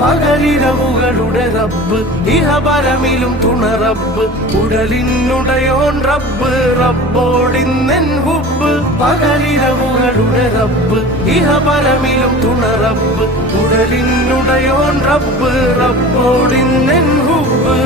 പകലിരവുകളുടെ റബ്ബ് ഇഹപരമിലും തുണ റബ്ബ് ഉടലിനുടയോൻ റബ്ബ് റബ്ബോടിന്നെൻ ഹുബ് പകലിരവുകളുടെ റബ്ബ് ഇഹപരമിലും തുണ റബ്ബ് ഉടലിനുടയോൻ റബ്ബ് റബ്ബോടിന്നെൻ ഹുബ്